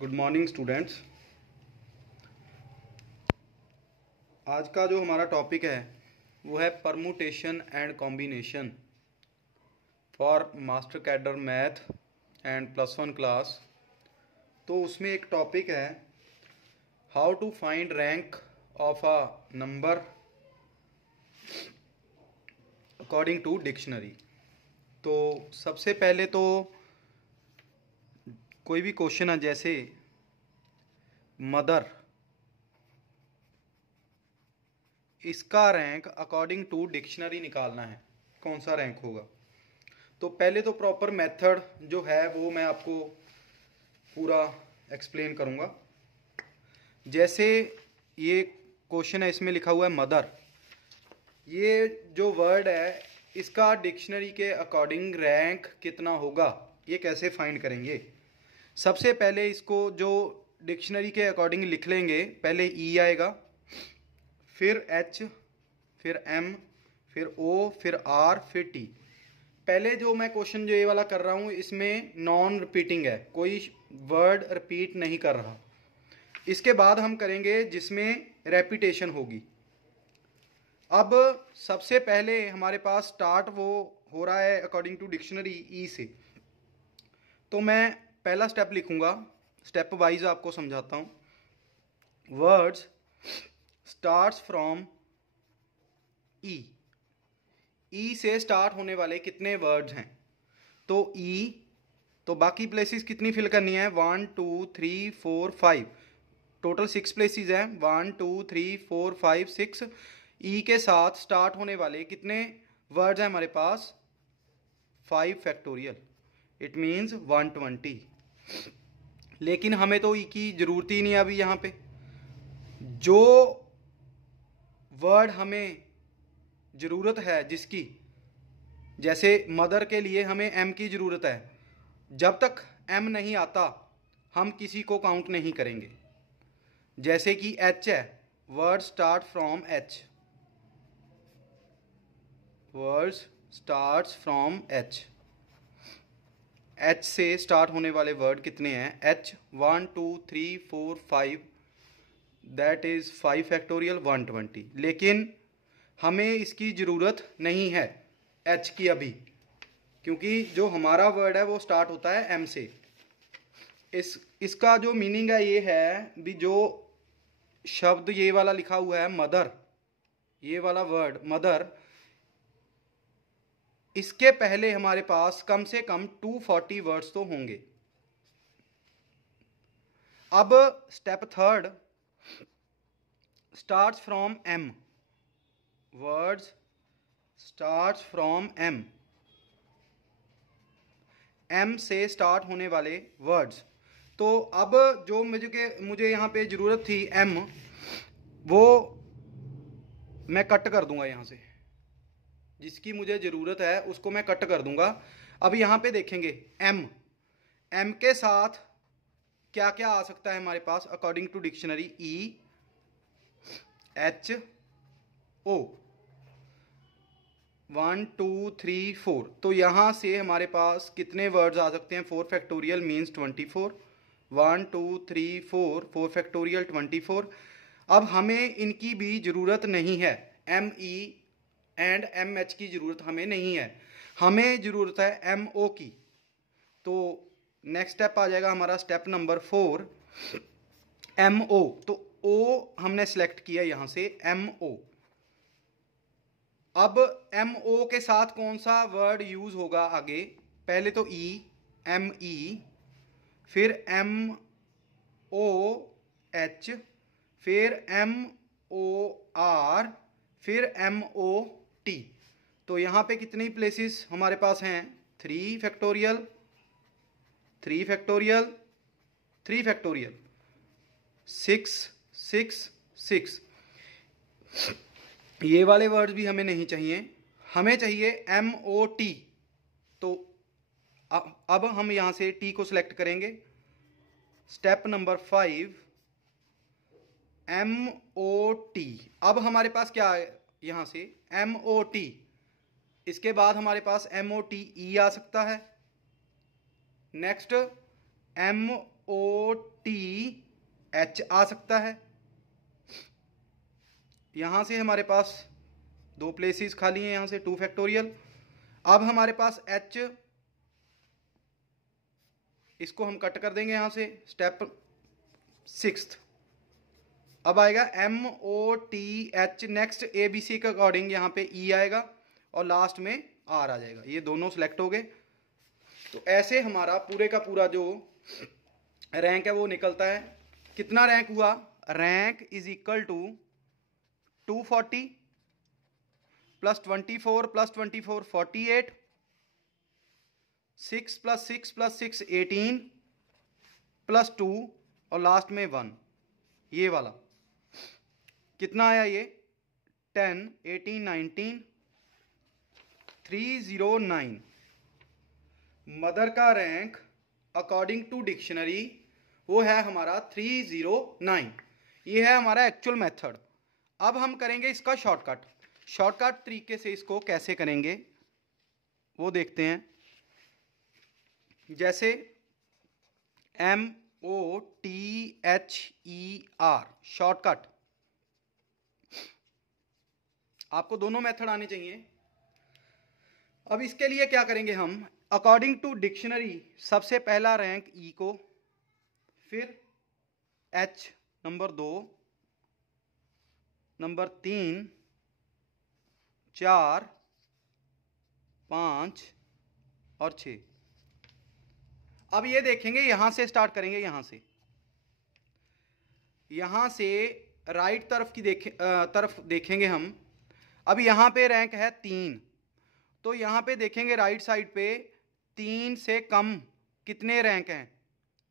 Good morning students. आज का जो हमारा टॉपिक है वो है permutation and combination for master cadre math and +1 class. तो उसमें एक टॉपिक है how to find rank of a number according to dictionary. तो सबसे पहले तो कोई भी क्वेश्चन है, जैसे मदर, इसका रैंक अकॉर्डिंग टू डिक्शनरी निकालना है, कौन सा रैंक होगा। तो पहले तो प्रॉपर मेथड जो है वो मैं आपको पूरा एक्सप्लेन करूंगा। जैसे ये क्वेश्चन है, इसमें लिखा हुआ है मदर। ये जो वर्ड है इसका डिक्शनरी के अकॉर्डिंग रैंक कितना होगा, ये कैसे फाइंड करेंगे। सबसे पहले इसको जो डिक्शनरी के अकॉर्डिंग लिख लेंगे। पहले ई आएगा, फिर एच, फिर एम, फिर ओ, फिर आर, फिर टी। पहले जो मैं क्वेश्चन जो ये वाला कर रहा हूँ इसमें नॉन रिपीटिंग है, कोई वर्ड रिपीट नहीं कर रहा। इसके बाद हम करेंगे जिसमें रेपिटेशन होगी। अब सबसे पहले हमारे पास स्टार्ट वो हो रहा है अकॉर्डिंग टू डिक्शनरी ई से। तो मैं पहला स्टेप लिखूंगा, स्टेप वाइज आपको समझाता हूं। वर्ड्स स्टार्ट्स फ्रॉम ई। ई से स्टार्ट होने वाले कितने वर्ड्स हैं, तो ई, तो बाकी प्लेसेस कितनी फिल करनी है, 1 2 3 4 5, टोटल 6 प्लेसेस हैं, 1 2 3 4 5 6। ई के साथ स्टार्ट होने वाले कितने वर्ड्स हैं हमारे पास, 5 फैक्टोरियल, इट मीन्स 120। लेकिन हमें तो ई की जरूरत ही नहीं है अभी। यहाँ पे जो वर्ड हमें जरूरत है जिसकी, जैसे मदर के लिए हमें एम की जरूरत है, जब तक एम नहीं आता हम किसी को काउंट नहीं करेंगे। जैसे कि एच है, word start from H, words starts from H. H से स्टार्ट होने वाले वर्ड कितने हैं, एच 1 2 3 4 5, दैट इज 5 फैक्टोरियल 120। लेकिन हमें इसकी ज़रूरत नहीं है एच की अभी, क्योंकि जो हमारा वर्ड है वो स्टार्ट होता है एम से। इसका जो मीनिंग है ये है भी, जो शब्द ये वाला लिखा हुआ है मदर, ये वाला वर्ड मदर, इसके पहले हमारे पास कम से कम 240 वर्ड्स तो होंगे। अब step third starts from M, words starts from M, M से स्टार्ट होने वाले वर्ड्स। तो अब जो मुझे यहाँ पे ज़रूरत थी एम, वो मैं कट कर दूंगा यहाँ से, जिसकी मुझे ज़रूरत है उसको मैं कट कर दूंगा। अब यहाँ पे देखेंगे एम, एम के साथ क्या क्या आ सकता है हमारे पास according to dictionary, E H O, 1 2 3 4। तो यहाँ से हमारे पास कितने वर्ड्स आ सकते हैं, 4 फैक्टोरियल मीन्स 24, 1 2 3 4, 4 फैक्टोरियल 24। अब हमें इनकी भी ज़रूरत नहीं है, M E and M H की ज़रूरत हमें नहीं है, हमें ज़रूरत है एम ओ की। तो नेक्स्ट स्टेप आ जाएगा हमारा स्टेप नंबर 4, एम ओ। तो ओ हमने सेलेक्ट किया यहाँ से, एम ओ। अब एम ओ के साथ कौन सा वर्ड यूज होगा आगे, पहले तो ई, एम ई, फिर एम ओ एच, फिर एम ओ आर, फिर एम ओ टी। तो यहाँ पे कितनी प्लेसेस हमारे पास हैं, 3 फैक्टोरियल, 3 फैक्टोरियल, 3 फैक्टोरियल, 6 6 6। ये वाले वर्ड्स भी हमें नहीं चाहिए, हमें चाहिए एम ओ टी। तो अब हम यहाँ से टी को सिलेक्ट करेंगे। Step number 5, M O T. अब हमारे पास क्या है यहाँ से, एम ओ टी। इसके बाद हमारे पास एम ओ टी ई आ सकता है। नेक्स्ट एम MOTH आ सकता है। यहां से हमारे पास दो प्लेसेस खाली हैं, यहां से 2 फैक्टोरियल। अब हमारे पास H, इसको हम कट कर देंगे यहां से, स्टेप 6। अब आएगा MOTH। नेक्स्ट ABC के अकॉर्डिंग यहाँ पे E आएगा और लास्ट में R आ जाएगा। ये दोनों सिलेक्ट हो गए। तो ऐसे हमारा पूरे का पूरा जो रैंक है वो निकलता है। कितना रैंक हुआ? Rank is equal to 240 plus 24 plus 24 48, 6 plus 6 plus 6 18 plus 2 और लास्ट में 1। ये वाला कितना आया? ये 10 18 19 309। मदर का रैंक अकॉर्डिंग टू डिक्शनरी वो है हमारा 309। ये है हमारा एक्चुअल मेथड। अब हम करेंगे इसका शॉर्टकट तरीके से इसको कैसे करेंगे वो देखते हैं। जैसे MOTHER शॉर्टकट, आपको दोनों मेथड आने चाहिए। अब इसके लिए क्या करेंगे हम? अकॉर्डिंग टू डिक्शनरी सबसे पहला रैंक E को, फिर H नंबर 2, नंबर 3, 4, 5 और 6। अब ये देखेंगे, यहां से स्टार्ट करेंगे। यहां से राइट तरफ देखेंगे हम। अब यहां पे रैंक है 3, तो यहां पे देखेंगे राइट साइड पे 3 से कम कितने रैंक हैं?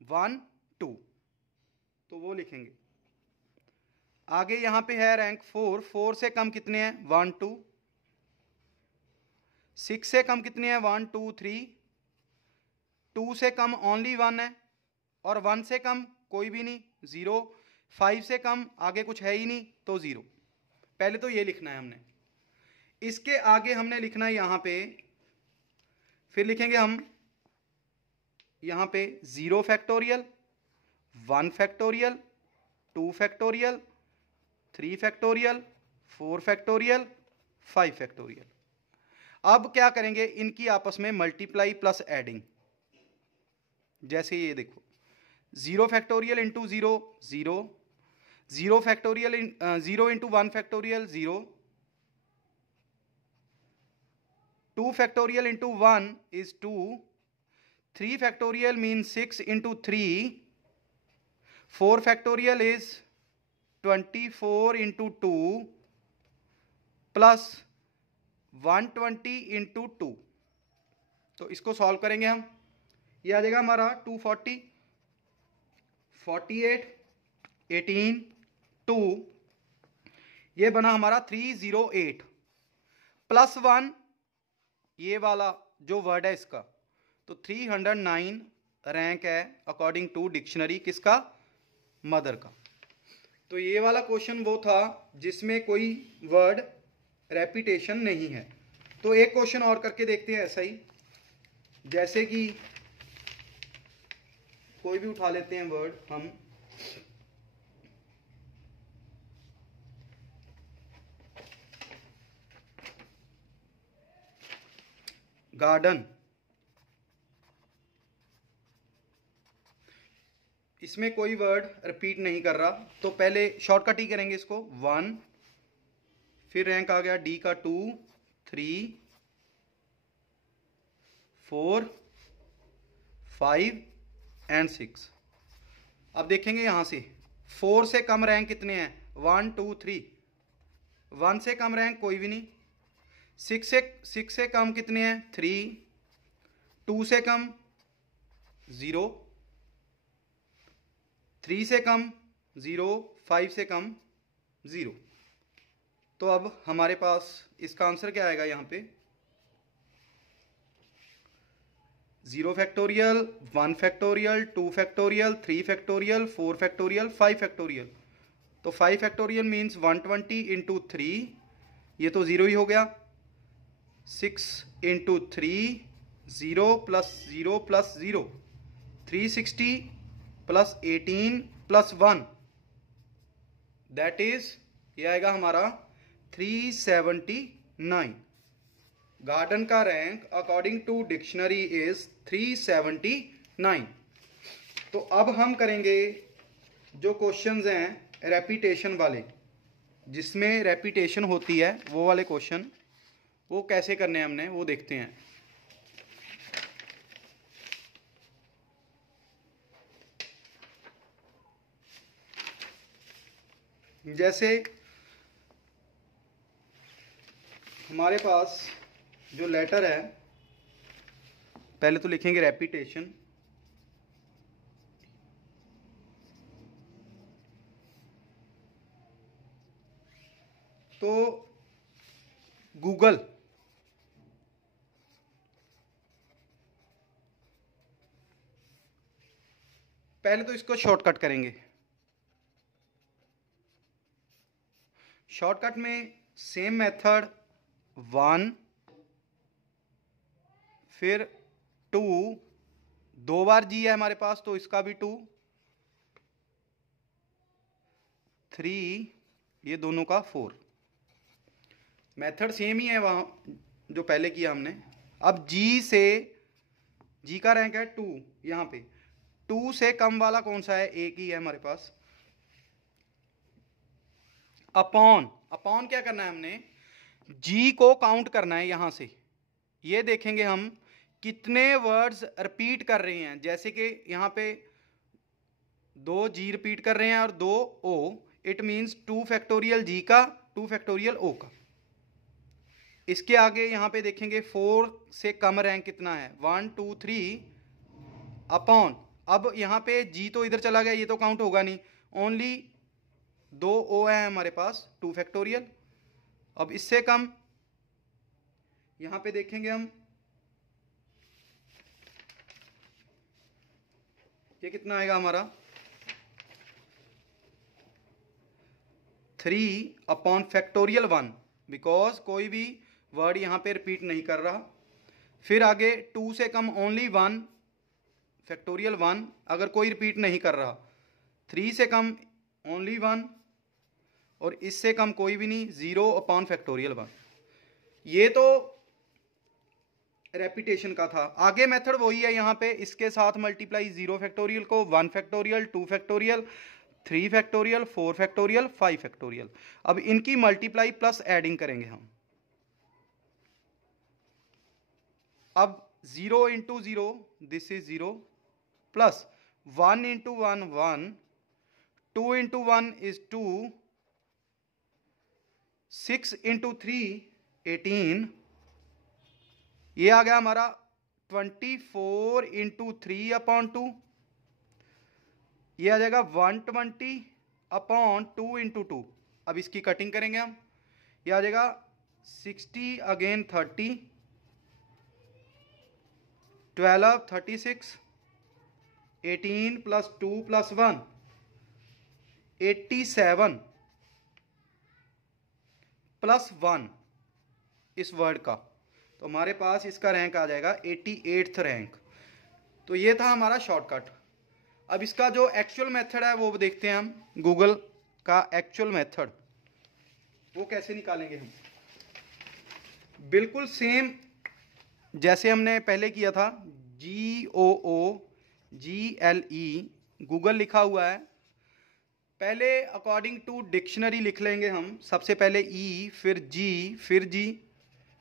1 2, तो वो लिखेंगे। आगे यहां पे है रैंक 4 से कम कितने हैं? 1 2। 6 से कम कितने हैं? 1 2 3। 2 से कम ओनली 1 है और 1 से कम कोई भी नहीं, 0। 5 से कम आगे कुछ है ही नहीं, तो 0। पहले तो ये लिखना है हमने। इसके आगे हमने लिखना है यहां पे, फिर लिखेंगे हम यहां पे 0 factorial, 1 factorial, 2 factorial, 3 factorial, 4 factorial, 5 factorial. अब क्या करेंगे? इनकी आपस में मल्टीप्लाई प्लस एडिंग। जैसे ये देखो, 0 factorial into 0 0, 0 factorial 0 into 1 factorial 0, 2 factorial into 1 is 2, 3 factorial means 6 into 3, 4 factorial is 24 into 2 plus 120 into 2। तो इसको सॉल्व करेंगे हम। ये आ जाएगा हमारा 240, 48, 18, 2। ये बना हमारा 308 प्लस 1, ये वाला जो वर्ड है इसका, तो 309 रैंक है अकॉर्डिंग टू डिक्शनरी। किसका? मदर का। तो ये वाला क्वेश्चन वो था जिसमें कोई वर्ड रेपिटेशन नहीं है। तो एक क्वेश्चन और करके देखते हैं ऐसा ही। जैसे कि कोई भी उठा लेते हैं वर्ड हम, गार्डन। इसमें कोई वर्ड रिपीट नहीं कर रहा, तो पहले शॉर्टकट ही करेंगे इसको। 1, फिर रैंक आ गया डी का 2, 3, 4, 5 एंड 6। अब देखेंगे यहां से 4 से कम रैंक कितने हैं? 1 2 3। 1 से कम रैंक कोई भी नहीं। 6 से कम कितने हैं? 3। 2 से कम 0, 3 से कम 0, 5 से कम 0। तो अब हमारे पास इसका आंसर क्या आएगा? यहाँ पे 0 factorial, 1 factorial, 2 factorial, 3 factorial, 4 factorial, 5 factorial. तो 5 फैक्टोरियल मीन्स 120 इंटू 3, ये तो 0 ही हो गया। 6 into 3, 0 plus 0 plus 0, 360 plus 18 plus 1, that is ये आएगा हमारा 379। गार्डन का rank according to dictionary is 379। तो अब हम करेंगे जो क्वेश्चंस हैं रेपिटेशन वाले, जिसमें रेपिटेशन होती है, वो वाले क्वेश्चन वो कैसे करने हैं हमने वो देखते हैं। जैसे हमारे पास जो लेटर है, पहले तो लिखेंगे रेपिटेशन, तो गूगल पहले तो इसको शॉर्टकट करेंगे। शॉर्टकट में सेम मेथड 1 फिर 2, 2 बार जी है हमारे पास तो इसका भी 2, 3, ये दोनों का 4। मेथड सेम ही है वहां जो पहले किया हमने। अब जी से, जी का रैंक है 2, यहां पे 2 से कम वाला कौन सा है, एक ही है हमारे पास। अपॉन, अपॉन क्या करना है हमने, जी को काउंट करना है यहां से। ये देखेंगे हम कितने वर्ड्स रिपीट कर रहे हैं, जैसे कि यहां पे 2 जी रिपीट कर रहे हैं और 2 ओ, इट मींस 2 फैक्टोरियल जी का 2 फैक्टोरियल ओ का। इसके आगे यहां पे देखेंगे 4 से कम रैंक कितना है, 1 2 3 अपॉन, अब यहां पे जी तो इधर चला गया, ये तो काउंट होगा नहीं, ओनली 2 ओ है हमारे पास 2 फैक्टोरियल। अब इससे कम यहां पे देखेंगे हम, ये कितना आएगा हमारा 3 अपॉन फैक्टोरियल 1, बिकॉज कोई भी वर्ड यहां पे रिपीट नहीं कर रहा। फिर आगे 2 से कम ओनली 1 फैक्टोरियल 1, अगर कोई रिपीट नहीं कर रहा। 3 से कम ओनली 1 और इससे कम कोई भी नहीं, 0 अपॉन फैक्टोरियल 1। ये तो रेपिटेशन का था। आगे मेथड वही है, यहां पे इसके साथ मल्टीप्लाई 0 फैक्टोरियल को 1 factorial, 2 factorial, 3 factorial, 4 factorial, 5 factorial. अब इनकी मल्टीप्लाई प्लस एडिंग करेंगे हम। अब 0 into 0, this is 0, plus 1 into 1 1, 2 into 1 is 2, 6 into 3 18, ये आ गया हमारा 24 इंटू 3 अपॉन 2, ये आ जाएगा 120 अपॉन 2 इंटू 2। अब इसकी कटिंग करेंगे हम, ये आ जाएगा 60 अगेन 30, 12 36, 18 प्लस 2 प्लस 1 87 प्लस 1 इस वर्ड का, तो हमारे पास इसका रैंक आ जाएगा 88th रैंक। तो ये था हमारा शॉर्टकट। अब इसका जो एक्चुअल मेथड है वो देखते हैं हम, गूगल का एक्चुअल मेथड वो कैसे निकालेंगे हम। बिल्कुल सेम जैसे हमने पहले किया था, GOOGLE, गूगल लिखा हुआ है। पहले अकॉर्डिंग टू डिक्शनरी लिख लेंगे हम, सबसे पहले E, फिर G, फिर G,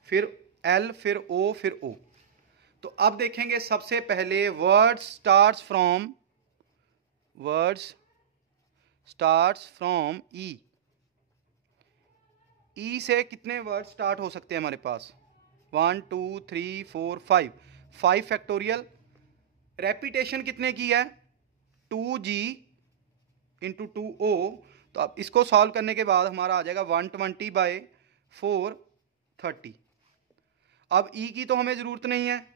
फिर L, फिर O, फिर O। तो अब देखेंगे सबसे पहले words starts from E। E से कितने वर्ड स्टार्ट हो सकते हैं हमारे पास, 1 2 3 4 5, 5 फैक्टोरियल। रेपिटेशन कितने की है, 2G इंटू 2O। तो अब इसको सॉल्व करने के बाद हमारा आ जाएगा 120/4 30। अब E की तो हमें ज़रूरत नहीं है।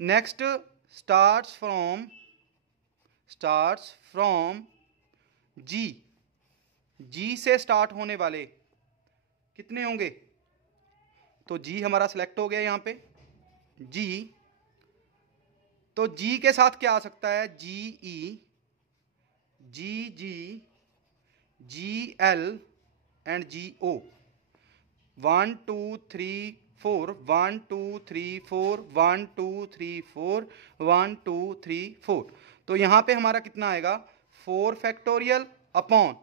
नेक्स्ट स्टार्ट्स फ्रॉम G से स्टार्ट होने वाले कितने होंगे, तो G हमारा सिलेक्ट हो गया यहाँ पे G। तो G के साथ क्या आ सकता है, GE, GG, GL and GO. 1 2 3 4, 1 2 3 4, 1 2 3 4, 1 2 3 4. तो यहाँ पे हमारा कितना आएगा 4 फैक्टोरियल अपॉन,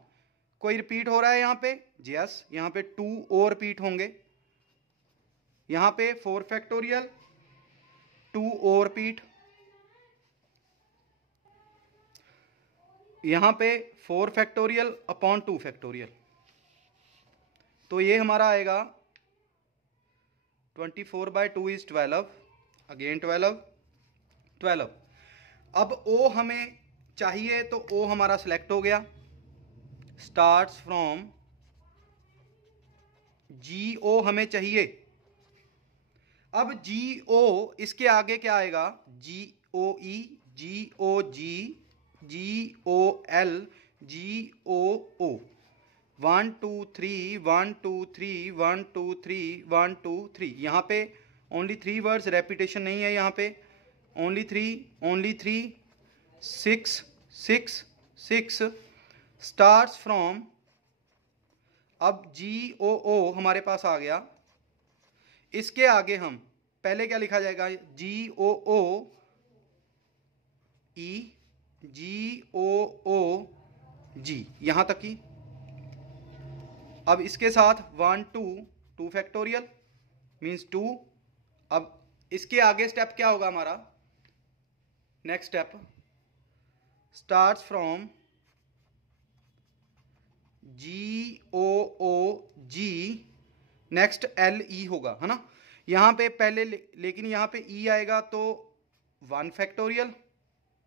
कोई रिपीट हो रहा है यहाँ पे? यस, यहाँ पे 2 और रिपीट होंगे, यहाँ पे 4 फैक्टोरियल 2 और रिपीट, यहाँ पे 4 फैक्टोरियल अपॉन 2 फैक्टोरियल। तो ये हमारा आएगा 24/2 इज 12, अगेन 12। अब ओ हमें चाहिए, तो ओ हमारा सिलेक्ट हो गया, स्टार्ट्स फ्रॉम GO हमें चाहिए। अब GO इसके आगे क्या आएगा? GOE, GOG, GOL, GOO। 1 2 3, 1 2 3, 1 2 3, 1 2 3। यहाँ पे ओनली 3 वर्ड्स, रेपिटेशन नहीं है यहाँ पे, ओनली 3, 6 6 6, स्टार्ट्स फ्रॉम। अब GOO हमारे पास आ गया, इसके आगे हम पहले क्या लिखा जाएगा? GOO E, GOO G, यहां तक की। अब इसके साथ 1 2 फैक्टोरियल मीन्स 2। अब इसके आगे स्टेप क्या होगा हमारा? Next step starts from GOO G, next LE होगा, है ना? यहां पे पहले लेकिन यहां पे E आएगा तो 1 फैक्टोरियल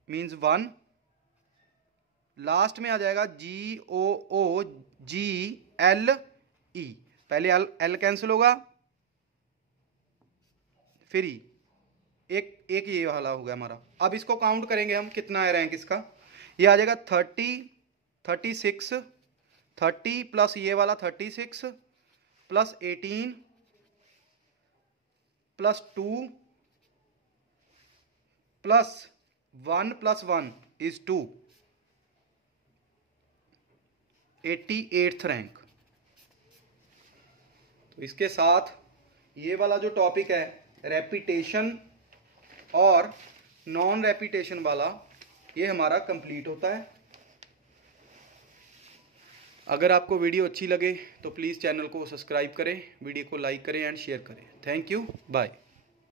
मीन्स 1, लास्ट में आ जाएगा GOO G L E, पहले L कैंसिल होगा, फिर E, एक ये वाला हो गया हमारा। अब इसको काउंट करेंगे हम, कितना है रैंक इसका? ये आ जाएगा 30, 36, 30 प्लस ये वाला 36 plus 18 plus 2 plus 1 is 2, 88th rank. तो इसके साथ ये वाला जो टॉपिक है रेपिटेशन और नॉन रेपिटेशन वाला, ये हमारा कंप्लीट होता है। अगर आपको वीडियो अच्छी लगे तो प्लीज़ चैनल को सब्सक्राइब करें, वीडियो को लाइक करें एंड शेयर करें। Thank you, bye.